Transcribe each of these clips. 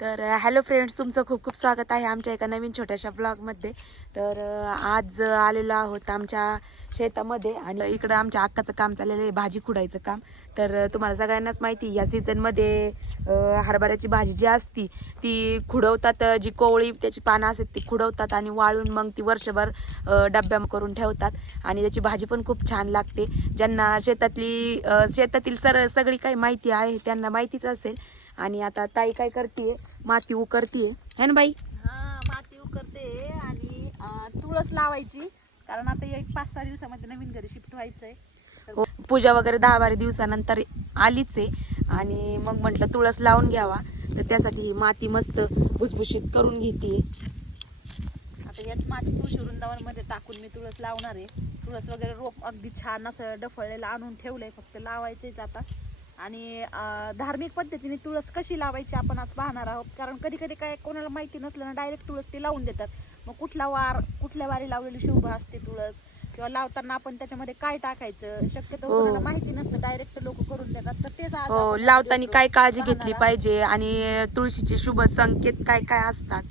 तर hello friends तुमचं खूप खूप स्वागत आहे आमच्या एका नवीन छोट्याशा ब्लॉगमध्ये तर आज आलेलो आहोत आमच्या शेतामध्ये आणि इकडं आमच्या अक्काचं काम चाललेलं आहे भाजी खुडायचं काम. तर तुम्हाला सगळ्यांनाच माहिती आहे, या सीझनमध्ये हरभऱ्याची भाजी जी असती ती खुडवतात जी कोवळी त्याची पानं असतात ती खुडवतात आणि वाळून मग ती वर्षभर अ, डब्या करून ठेवतात. आणि त्याची भाजी पण खूप छान लागते. ज्यांना शेतातली शेतातील सर सगळी काही माहिती आहे त्यांना माहितीच असेल. आणि आता ताई काय करते माती उकरतीये. है ना बाई? हा माती उकरते आणि तुळस लावायची. कारण आता एक पाच सहा दिवसामध्ये नवीन घरी शिफ्ट व्हायचंय. हो, पूजा वगैरे दहा बारा दिवसानंतर आलीच आहे. आणि मग म्हटलं तुळस लावून घ्यावा. तर त्यासाठी ही माती मस्त भुसभुशीत करून घेते. आता याच माती तुळशी वृंदावनमध्ये टाकून मी तुळस लावणार आहे. तुळस वगैरे रोप अगदी छान असं डफळलेलं आणून ठेवलंय. फक्त लावायचंच आता. आणि धार्मिक पद्धतीने तुळस कशी लावायची आपण आज पाहणार आहोत. कारण कधी कधी काय कोणाला माहिती नसलं ना डायरेक्ट तुळस ते लावून देतात. मग कुठला वार कुठल्या वारी लावलेली शुभ असते तुळस? किंवा लावताना आपण त्याच्यामध्ये काय टाकायचं? शक्यतो हो. कोणाला माहिती नसतं डायरेक्ट लोक करून देतात. तर तेच हो लावताना काय काळजी घेतली. पाहिजे आणि तुळशीचे शुभ संकेत काय काय असतात?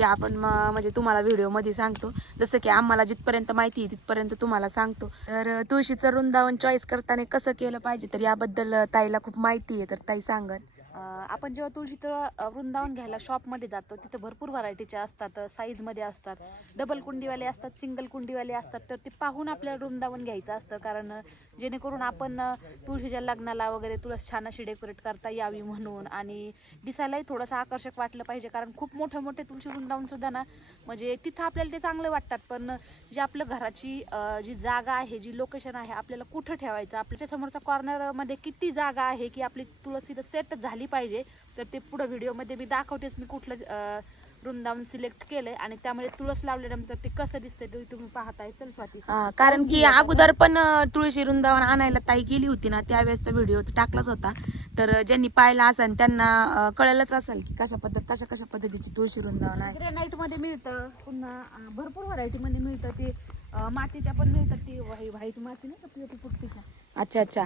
ते आपण म- म्हणजे तुम्हाला व्हिडिओमध्ये सांगतो. जसं की आम्हाला जिथपर्यंत माहिती आहे तिथपर्यंत तुम्हाला सांगतो. तर तुळशीचं वृंदावन चॉईस करताना कसं केलं पाहिजे तर याबद्दल ताईला खूप माहिती आहे तर ताई सांगल आपण जेव्हा तुळशीचं वृंदावन घ्यायला शॉपमध्ये जातो तिथे भरपूर व्हरायटीच्या असतात साईजमध्ये असतात. डबल कुंडीवाले असतात सिंगल कुंडीवाले असतात तर ते पाहून आपल्याला वृंदावन घ्यायचं असतं. कारण जेणेकरून आपण तुळशीच्या लग्नाला वगैरे तुळस छान अशी डेकोरेट करता यावी म्हणून. आणि दिसायलाही थोडंसं आकर्षक वाटलं पाहिजे. कारण खूप मोठे मोठे तुळशी वृंदावन सुद्धा ना म्हणजे तिथं आपल्याला ते चांगले वाटतात. पण जे आपलं घराची जी जागा आहे जी लोकेशन आहे आपल्याला कुठं ठेवायचं? आपल्याच्या समोरचा कॉर्नरमध्ये किती जागा आहे की आपली तुळस तिथं सेट झाली पाहिजे तर ते पुढं व्हिडिओमध्ये मी दाखवतेच मी कुठलं वृंदावन सिलेक्ट केलंय आणि त्यामुळे तुळस लावल्यानंतर ते कसं दिसतंय ते तुम्ही पाहताय. चल स्वाती. हा, कारण की अगोदर पण तुळशी वृंदावन आणायला ताई गेली होती ना त्यावेळेसचा व्हिडिओ टाकलाच होता. तर ज्यांनी पाहिला असेल त्यांना कळलंच असेल की कशा पद्धत कशा कशा पद्धतीची तुळशी वृंदावन आहे. ग्रेनाईटमध्ये मिळतं पुन्हा भरपूर व्हरायटी मध्ये मिळतं ते मातीच्या पण मिळतात ती व्हाईट माती नाही का अच्छा अच्छा.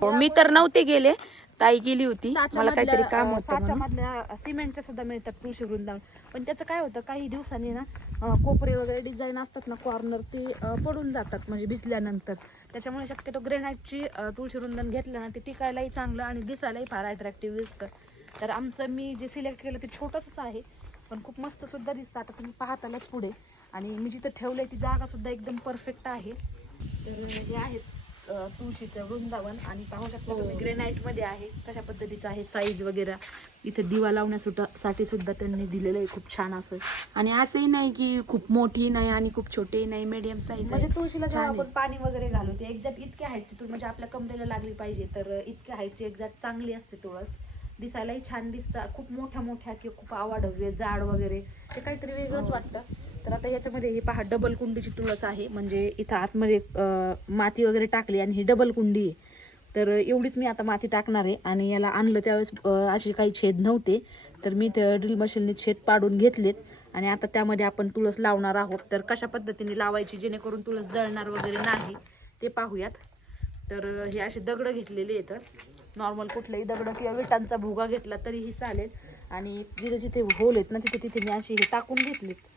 हो, मी तर नव्हते गेले ताई गेली होती. मला काहीतरी काम होतं सिमेंटच्या सुद्धा मिळतात तुळशी वृंदावन. पण त्याचं काय होतं काही दिवसांनी ना कोपरे वगैरे डिझाईन असतात ना कॉर्नर ते पडून जातात म्हणजे भिजल्यानंतर. त्याच्यामुळे शक्यतो ग्रेनाईटची तुळशी वृंदावन घेतलं ना ते टिकायलाही चांगलं आणि दिसायलाही फार अट्रॅक्टिव्ह दिसतं. तर आमचं मी जे सिलेक्ट केलं ते छोटंसंच आहे पण खूप मस्त सुद्धा दिसतं. आता तुम्ही पाहतालच पुढे. आणि मी जिथं ठेवलंय ती जागा सुद्धा एकदम परफेक्ट आहे. तर हे आहेत. तुळशीचं वृंदावन आणि पाहू शकता तुम्ही ग्रेनाईटमध्ये आहे कशा पद्धतीचं आहे साईज वगैरे? इथे दिवा लावण्यासाठी सुद्धा त्यांनी दिलेलं आहे खूप छान असं. आणि असंही नाही की खूप मोठी नाही आणि खूप छोटी नाही मीडियम साईज म्हणजे तुळशीला जेव्हा. आपण पाणी वगैरे घालू ते एक्झॅक्ट इतक्या हाईटची तुळ म्हणजे आपल्या कमरेला लागली पाहिजे तर इतक्या हाईटची एक्झॅक्ट चांगली असते तुळस. दिसायलाही छान दिसतं. खूप मोठ्या मोठ्या किंवा खूप आवाढव्य जाड वगैरे ते काहीतरी वेगळंच वाटतं. तर आता याच्यामध्ये ही पहा डबल कुंडीची तुळस आहे. म्हणजे इथं आतमध्ये माती वगैरे टाकली आणि ही डबल कुंडी आहे. तर एवढीच मी आता माती टाकणार आहे आणि याला आणलं त्यावेळेस असे काही छेद नव्हते. तर मी त्या ड्रिल मशीनने छेद पाडून घेतलेत. आणि आता त्यामध्ये आपण तुळस लावणार आहोत. तर कशा पद्धतीने लावायची जेणेकरून तुळस जळणार वगैरे नाही ते पाहूयात. तर हे असे दगडं घेतलेले आहेत. नॉर्मल कुठलंही दगडं किंवा विटांचा भुगा घेतला तरीही चालेल. आणि जिथे जिथे होल आहेत ना तिथे तिथे मी असे हे टाकून घेतलेत.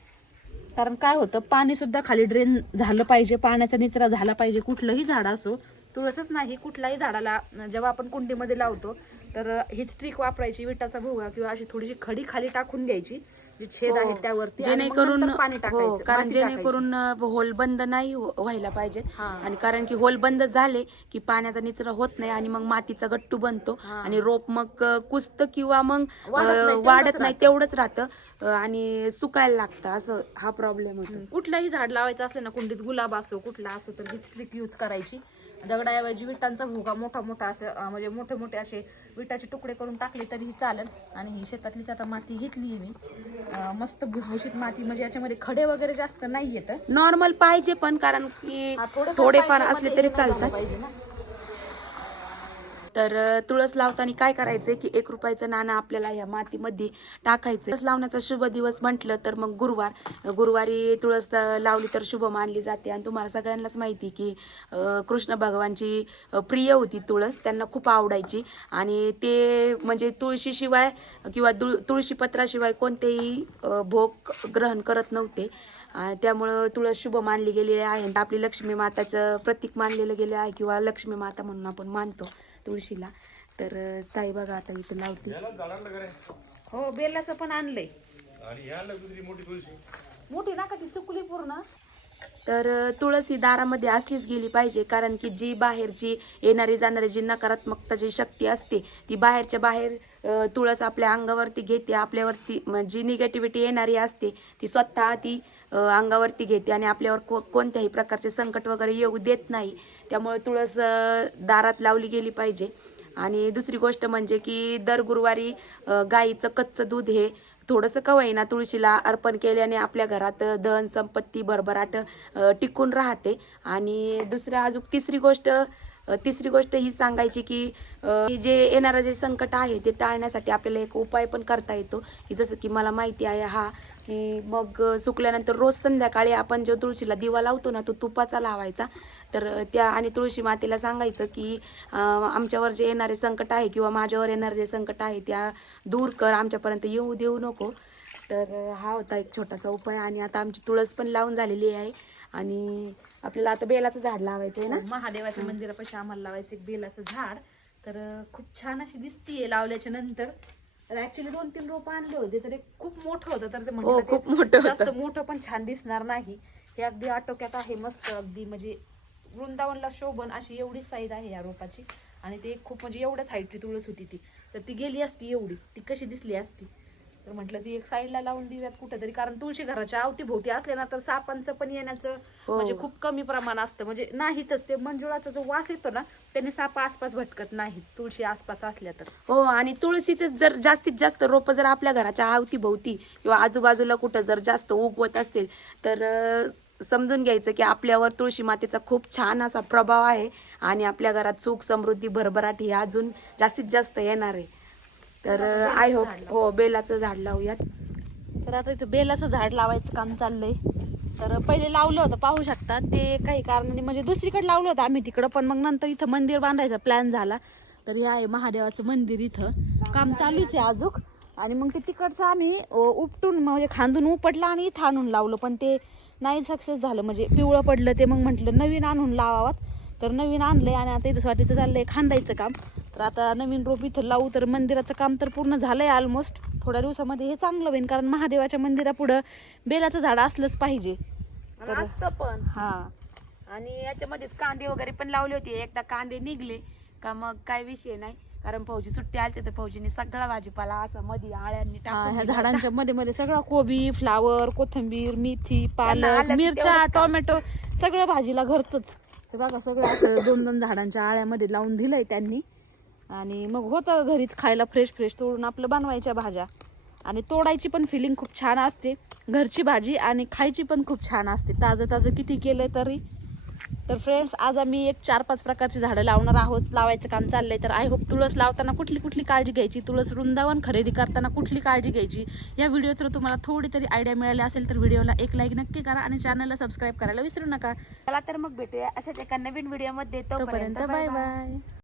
कारण काय होतं पाणी सुद्धा खाली ड्रेन झालं पाहिजे पाण्याचा निचरा झाला पाहिजे कुठलंही झाड असो तुळसच नाही कुठल्याही झाडाला जेव्हा आपण कुंडीमध्ये लावतो तर हीच ट्रिक वापरायची विटाचा भोगा किंवा अशी थोडीशी खडी खाली टाकून घ्यायची. जे छेद आहेत त्यावरती आणि मग जेणेकरून पाणी हो टाकायचं कारण. जेणेकरून होल बंद नाही हो- व्हायला पाहिजे हा. आणि कारण की होल बंद झाले की पाण्याचा निचरा होत नाही आणि मग मातीचा गट्टू बनतो हा. आणि रोप मग अ, कुजतं किंवा मग वाढत नाही, तेवढंच राहतं. आणि सुकायला लागतं असं हा प्रॉब्लेम होतो कुठलाही झाड लावायचं असलं ना कुंडीत गुलाब असो कुठला असो तर हीच ट्रिक यूज करायची दगडाऐवजी विटांचा भोगा मोठा मोठा असं म्हणजे मोठे मोठे असे विटाचे तुकडे करून टाकले तरीही चालेल. आणि ही शेतातलीच आता माती घेतली मी. मस्त भुसभुशीत माती म्हणजे याच्यामध्ये खडे वगैरे जास्त नाही येत. नॉर्मल पाहिजे पण कारण की थोडेफार असले तरी चालतात. तर तुळस लावताना काय करायचंय की एक रुपयाचं नाणं आपल्याला या मातीमध्ये टाकायचं तुळस लावण्याचा शुभ दिवस म्हटलं तर मग गुरुवार. गुरुवारी तुळस लावली तर शुभ मानली जाते. आणि तुम्हाला सगळ्यांनाच माहिती की कृष्ण भगवानची प्रिय होती तुळस. त्यांना खूप आवडायची. आणि ते म्हणजे तुळशीशिवाय किंवा तुळ तुळशीपत्राशिवाय कोणतेही भोग ग्रहण करत नव्हते. त्यामुळं तुळस शुभ मानली गेलेली आहे. आपली लक्ष्मी माताचं प्रतीक मानलेलं गेलं आहे किंवा लक्ष्मी माता म्हणून आपण मानतो. तुळशीला. तर ताई बघा आता इथं लावते. हो बेलाचं पण आणलंय. मोठी ना का ती सुकली पूर्ण? तर तुळसी तुळस ही दारामध्ये असलीच गेली पाहिजे कारण की जी बाहेरची येणारी जाणारी जी नकारात्मकताची शक्ती असते ती बाहेरच्या बाहेर तुळस आपल्या अंगावरती घेते आपल्यावरती जी निगेटिव्हिटी येणारी असते ती स्वतः ती अंगावरती घेते आणि आपल्यावर को कोणत्याही प्रकारचे संकट वगैरे येऊ देत नाही. त्यामुळे तुळस दारात लावली गेली पाहिजे. आणि दुसरी गोष्ट म्हणजे की दर गुरुवारी गाईचं कच्चं दूध हे थोडंसं कवयना तुळशीला अर्पण केल्याने आपल्या घरात धन संपत्ती भरभराट टिकून राहते. आणि दुसऱ्या अजून तिसरी गोष्ट तिसरी गोष्ट ही सांगायची की जे येणारं जे संकट आहे ते टाळण्यासाठी आपल्याला एक उपाय पण करता येतो. की जसं की मला माहिती आहे हा की मग सुकल्यानंतर रोज संध्याकाळी आपण जो तुळशीला दिवा लावतो ना तो तुपाचा लावायचा. तर त्या आणि तुळशी मातेला सांगायचं की आमच्यावर जे येणारे संकट आहे किंवा माझ्यावर येणारे जे संकट आहे त्या दूर कर आमच्यापर्यंत येऊ देऊ नको. तर हा होता एक छोटासा उपाय आणि आता आमची तुळस पण लावून झालेली आहे. आणि आपल्याला आता बेलाचं झाड लावायचं आहे ना महादेवाच्या मंदिरापाशी आम्हाला लावायचं एक बेलाचं झाड. तर खूप छान अशी दिसतीये लावल्याच्या नंतर. तर ऍक्च्युली दोन तीन रोपं आणले होते तर एक खूप मोठं होतं तर ते हो, खूप ते मोठं जास्त. मोठं पण छान दिसणार नाही. हे अगदी आटोक्यात आहे मस्त अगदी म्हणजे वृंदावनला शोभन अशी एवढी साईज आहे या रोपाची. आणि ते खूप म्हणजे एवढ्याच हाईटची तुळस होती ती. तर ती गेली असती एवढी. ती कशी दिसली असती? तर म्हटलं ती एक साईडला लावून देऊयात कुठेतरी. कारण तुळशी घराच्या अवतीभोवती असले ना तर सापांचं पण येण्याचं हो. म्हणजे खूप कमी प्रमाण असतं. म्हणजे नाहीतच ते मंजुळाचा जो वास येतो ना त्याने साप आसपास भटकत नाहीत. तुळशी आसपास असल्या तर. हो आणि तुळशीचे जर जास्तीत जास्त रोपं जर आपल्या घराच्या अवतीभोवती किंवा आजूबाजूला कुठं जर जास्त उगवत असतील तर समजून घ्यायचं की आपल्यावर तुळशी मातेचा खूप छान असा प्रभाव आहे आणि आपल्या घरात सुख समृद्धी भरभराट ही अजून जास्तीत जास्त येणार आहे. तर आय होप हो बेलाचं झाड लावूयात. तर आता इथं बेलाचं झाड लावायचं काम चाललंय. तर पहिले लावलं होतं पाहू शकता. ते काही कारणाने म्हणजे दुसरीकडे लावलं होतं आम्ही तिकडं पण मग नंतर इथं मंदिर बांधायचा प्लॅन झाला. तर हे आहे महादेवाचं मंदिर इथं. काम चालूच आहे अजून आणि मग ते तिकडचं आम्ही उपटून म्हणजे खांदून उपटलं आणि इथं आणून लावलं. पण ते नाही सक्सेस झालं. म्हणजे पिवळं पडलं ते मग म्हटलं नवीन आणून लावावं. तर नवीन आणलंय आणि आता इथं स्वातीचं चाललंय खांदायचं काम. तर आता नवीन रोप इथं लावू तर मंदिराचं काम तर पूर्ण झालंय ऑलमोस्ट थोड्या दिवसामध्ये हे चांगलं होईल कारण महादेवाच्या मंदिरापुढं बेलाचं झाड असलंच पाहिजे. तर असतं पण. हा. आणि याच्यामध्येच कांदे वगैरे पण लावले होते. एकदा कांदे निघले का मग काय विषय नाही. कारण फौजी सुट्टी आलते तर फौजीने सगळा भाजीपाला असा मध्ये आळ्यांनी ह्या. झाडांच्या मध्ये मध्ये सगळा कोबी फ्लावर कोथिंबीर मेथी पालक आलं मिरच्या. टोमॅटो सगळं भाजीला घरचंच हे बघा सगळं असं दोन दोन झाडांच्या आळ्यामध्ये लावून दिलंय त्यांनी. आणि मग होतं घरीच खायला फ्रेश फ्रेश तोडून आपलं बनवायच्या भाज्या. आणि तोडायची पण फिलिंग खूप छान असते. घरची भाजी आणि खायची पण खूप छान असते. ताजं ताजं किती केलंय तरी तर फ्रेंड्स आज आम्ही एक चार पाच प्रकारची झाडं लावणार आहोत. लावायचं काम चाललंय. तर आय होप तुळस लावताना कुठली कुठली काळजी घ्यायची? तुळस वृंदावन खरेदी करताना कुठली काळजी घ्यायची? या व्हिडिओ तर तुम्हाला थोडी तरी आयडिया मिळाली असेल तर व्हिडिओला एक लाईक नक्की करा आणि चॅनलला सबस्क्राईब करायला विसरू नका. चला तर मग भेटूया अशाच एका नवीन व्हिडिओमध्ये तोपर्यंत बाय बाय